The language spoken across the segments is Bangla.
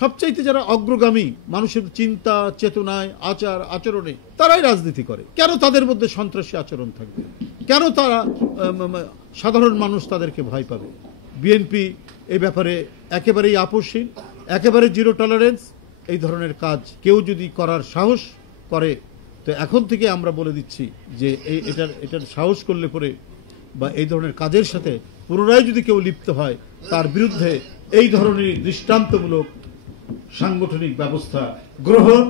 সবচাইতে যারা অগ্রগামী মানুষের চিন্তা চেতনায় আচার আচরণে, তারাই রাজনীতি করে। কেন তাদের মধ্যে সন্ত্রাসী আচরণ থাকবে? কেন তারা সাধারণ মানুষ তাদেরকে ভয় পাবে? বিএনপি এই ব্যাপারে একেবারেই আপোষহীন, একেবারে জিরো টলারেন্স। এই ধরনের কাজ কেউ যদি করার সাহস করে, তো এখন থেকে আমরা বলে দিচ্ছি যে এটার সাহস করলে পরে বা এই ধরনের কাজের সাথে পুনরায় যদি কেউ লিপ্ত হয়, তার বিরুদ্ধে এই ধরনের দৃষ্টান্তমূলক সাংগঠনিক ব্যবস্থা গ্রহণ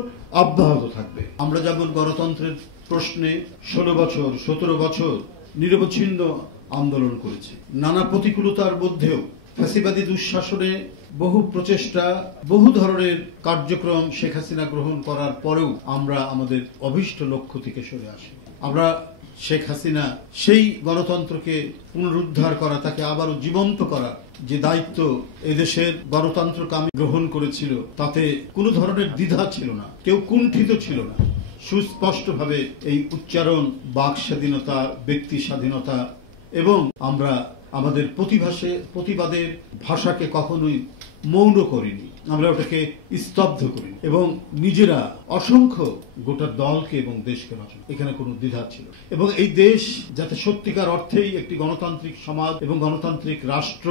অব্যাহত থাকবে। আমরা যেমন গণতন্ত্রের প্রশ্নে 16 বছর 17 বছর নিরবচ্ছিন্ন আন্দোলন করেছি, নানা প্রতিকূলতার মধ্যেও ফ্যাসিবাদী দুঃশাসনে বহু প্রচেষ্টা, বহু ধরনের কার্যক্রম শেখ হাসিনা গ্রহণ করার পরেও আমরা আমাদের অভীষ্ট লক্ষ্য থেকে সরে আসি। আমরা শেখ হাসিনা সেই গণতন্ত্রকে পুনরুদ্ধার করা, তাকে আবারও জীবন্ত করা যে দায়িত্ব এদেশের গণতন্ত্রকামী গ্রহণ করেছিল, তাতে কোনো ধরনের দ্বিধা ছিল না, কেউ কুণ্ঠিত ছিল না। সুস্পষ্টভাবে এই উচ্চারণ, বাক স্বাধীনতা, ব্যক্তি স্বাধীনতা এবং আমরা আমাদের প্রতিবাদের ভাষাকে কখনোই মৌন করিনি, আমরা ওটাকে স্তব্ধ করিনি এবং নিজেরা অসংখ্য গোটা দলকে এবং দেশকে বাঁচানো, এখানে কোনো দ্বিধা ছিল। এবং এই দেশ যাতে সত্যিকার অর্থেই একটি গণতান্ত্রিক সমাজ এবং গণতান্ত্রিক রাষ্ট্র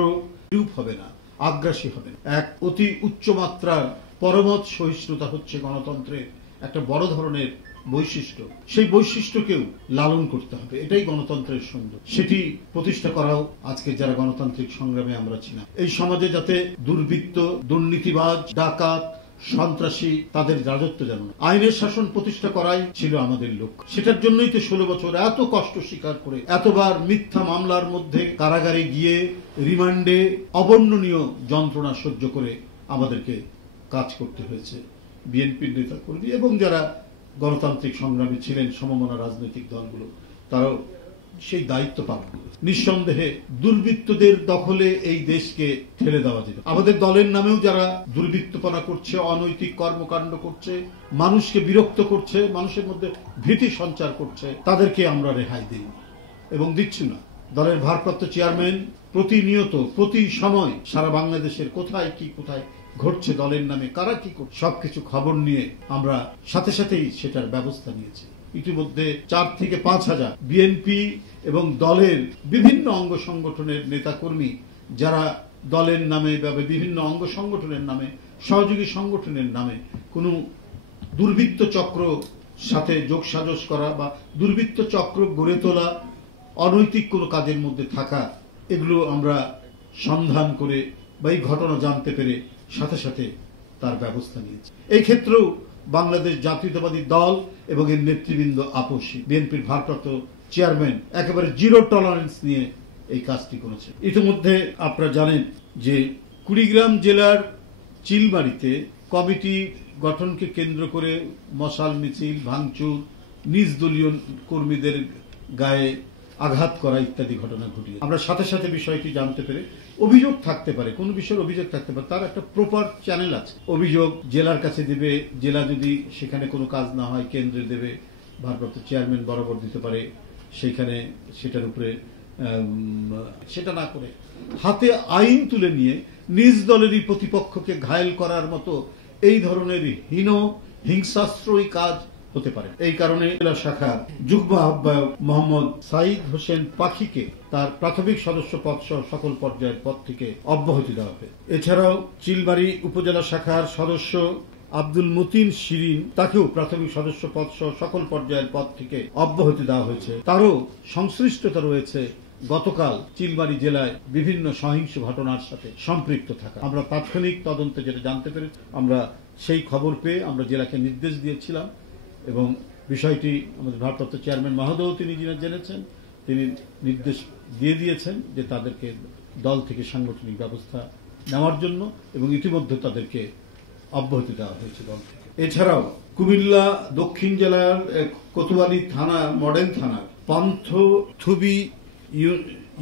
রূপ হবে না, আগ্রাসী হবে না। এক অতি উচ্চমাত্রার পরমত সহিষ্ণুতা হচ্ছে গণতন্ত্রের একটা বড় ধরনের বৈশিষ্ট্য। সেই বৈশিষ্ট্যকেও লালন করতে হবে, এটাই গণতন্ত্রের সৌন্দর্য। সেটি প্রতিষ্ঠা করাও আজকে যারা গণতান্ত্রিক সংগ্রামে আমরা ছিলাম। এই সমাজে যাতে দুর্বৃত্ত, দুর্নীতিবাজ, ডাকাত, সন্ত্রাসী তাদের রাজত্ব যেন না, আইনের শাসন প্রতিষ্ঠা করাই ছিল আমাদের লক্ষ্য। সেটার জন্যই তো 16 বছর এত কষ্ট স্বীকার করে, এতবার মিথ্যা মামলার মধ্যে কারাগারে গিয়ে রিমান্ডে অবর্ণনীয় যন্ত্রণা সহ্য করে আমাদেরকে কাজ করতে হয়েছে। বিএনপির নেতা কর্মী এবং যারা গণতান্ত্রিক সংগ্রামী ছিলেন, সমমনা রাজনৈতিক দলগুলো, তারাও সেই দায়িত্ব পালন করে। নিঃসন্দেহে দুর্বৃত্তদের দখলে এই দেশকে ঠেলে দেওয়া যেত। আমাদের দলের নামেও যারা দুর্বৃত্তপনা করছে, অনৈতিক কর্মকাণ্ড করছে, মানুষকে বিরক্ত করছে, মানুষের মধ্যে ভীতি সঞ্চার করছে, তাদেরকে আমরা রেহাই দিই এবং দিচ্ছি না। দলের ভারপ্রাপ্ত চেয়ারম্যান প্রতিনিয়ত, প্রতি সময় সারা বাংলাদেশের কোথায় ঘটছে, দলের নামে কারা কি করছে, সবকিছু খবর নিয়ে আমরা সাথে সাথেই সেটার ব্যবস্থা নিয়েছি। ইতিমধ্যে 4 থেকে 5 হাজার বিএনপি এবং দলের বিভিন্ন অঙ্গ সংগঠনের নেতাকর্মী যারা দলের নামে বা বিভিন্ন অঙ্গ সংগঠনের নামে, সহযোগী সংগঠনের নামে কোনো দুর্বৃত্ত চক্র সাথে যোগসাজশ করা বা দুর্বৃত্ত চক্র গড়ে তোলা, অনৈতিক কোনো কাজের মধ্যে থাকা, এগুলো আমরা সন্ধান করে বা এই ঘটনা জানতে পেরে সাথে সাথে তার ব্যবস্থা নিয়েছে। এই ক্ষেত্রেও বাংলাদেশ জাতীয়তাবাদী দল এবং এর নেতৃবৃন্দ আপোষী। বিএনপির ভারপ্রাপ্ত চেয়ারম্যান একেবারে জিরো টলারেন্স নিয়ে এই কাজটি করেছে। ইতিমধ্যে আপনারা জানেন যে কুড়িগ্রাম জেলার চিলমারিতে কমিটি গঠনকে কেন্দ্র করে মশাল মিছিল, ভাঙচুর, নিজ দলীয় কর্মীদের গায়ে আঘাত করা ইত্যাদি ঘটনা ঘটিয়ে আমরা সাথে সাথে বিষয়টি জানতে পেরে, অভিযোগ থাকতে পারে, কোন বিষয়ের অভিযোগ থাকতে পারে, তার একটা প্রপার চ্যানেল আছে। অভিযোগ জেলার কাছে দেবে, জেলা যদি সেখানে কোনো কাজ না হয় কেন্দ্রে দেবে, ভারপ্রাপ্ত চেয়ারম্যান বরাবর দিতে পারে, সেখানে সেটার উপরে সেটা না করে হাতে আইন তুলে নিয়ে নিজ দলেরই প্রতিপক্ষকে ঘায়েল করার মতো এই ধরনের হীন হিংসাশ্রয়ী কাজ হতে পারে। এই কারণে জেলা শাখা যুগ্ম আহ্বায়ক মোহাম্মদ সাইদ হোসেন পাখিকে তার প্রাথমিক সদস্য পদ সহ সকল পর্যায়ের পদ থেকে অব্যাহতি দেওয়া হবে। এছাড়াও চিলমারী উপজেলা শাখার সদস্য আব্দুল মতিন শিরিন, তাকেও প্রাথমিক সদস্য পদ সহ সকল পর্যায়ের পদ থেকে অব্যাহতি দেওয়া হয়েছে। তারও সংশ্লিষ্টতা রয়েছে গতকাল চিলমারী জেলায় বিভিন্ন সহিংস ঘটনার সাথে সম্পৃক্ত থাকা। আমরা তাৎক্ষণিক তদন্তে যেটা জানতে পেরে, আমরা সেই খবর পেয়ে আমরা জেলাকে নির্দেশ দিয়েছিলাম এবং বিষয়টি আমাদের ভারপ্রাপ্ত চেয়ারম্যান মহোদয় তিনি জেনেছেন, তিনি নির্দেশ দিয়ে দিয়েছেন যে তাদেরকে দল থেকে সাংগঠনিক ব্যবস্থা নেওয়ার জন্য এবং ইতিমধ্যে তাদেরকে অব্যাহতি দেওয়া হয়েছে দল থেকে। এছাড়াও কুমিল্লা দক্ষিণ জেলার কোতোয়ালি থানা, মডেল থানার পান্থথুবি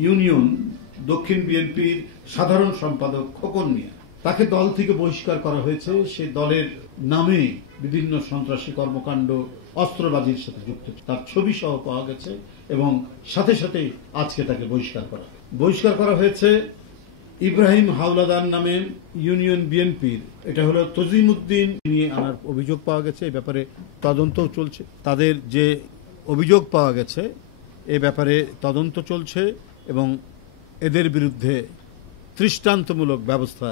ইউনিয়ন দক্ষিণ বিএনপির সাধারণ সম্পাদক খোকন মিয়া, তাকে দল থেকে বহিষ্কার করা হয়েছে। সে দলের নামে বিভিন্ন সন্ত্রাসী কর্মকাণ্ড, অস্ত্রবাজির সাথে যুক্ত, তার ছবি সহ পাওয়া গেছে এবং সাথে সাথে আজকে তাকে বহিষ্কার করা হয়েছে। ইব্রাহিম হাওলাদার নামে ইউনিয়ন বিএনপির, এটা হলো তজিমউদ্দিন নিয়ে আনার অভিযোগ পাওয়া গেছে। এই ব্যাপারে তদন্তও চলছে। তাদের যে অভিযোগ পাওয়া গেছে এ ব্যাপারে তদন্ত চলছে এবং এদের বিরুদ্ধে দৃষ্টান্তমূলক ব্যবস্থা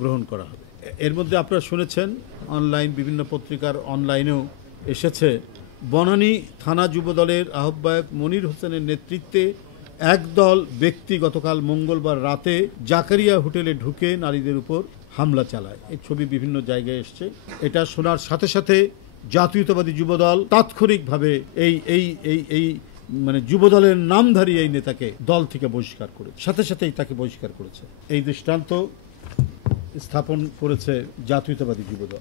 গ্রহণ করা হবে। এর মধ্যে আপনারা শুনেছেন অনলাইন বিভিন্ন পত্রিকার অনলাইনেও এসেছে, বনানী থানা যুবদলের আহ্বায়ক মনির হোসেনের নেতৃত্বে একদল ব্যক্তি গতকাল মঙ্গলবার রাতে জাকারিয়া হোটেলে ঢুকে নারীদের উপর হামলা চালায়। এই ছবি বিভিন্ন জায়গায় এসছে। এটা শোনার সাথে সাথে জাতীয়তাবাদী যুবদল তাৎক্ষণিকভাবে এই মানে যুবদলের নামধারী এই নেতাকে দল থেকে বহিষ্কার করে, সাথে সাথেই তাকে বহিষ্কার করেছে। এই দৃষ্টান্ত স্থাপন করেছে জাতীয়তাবাদী যুবদল।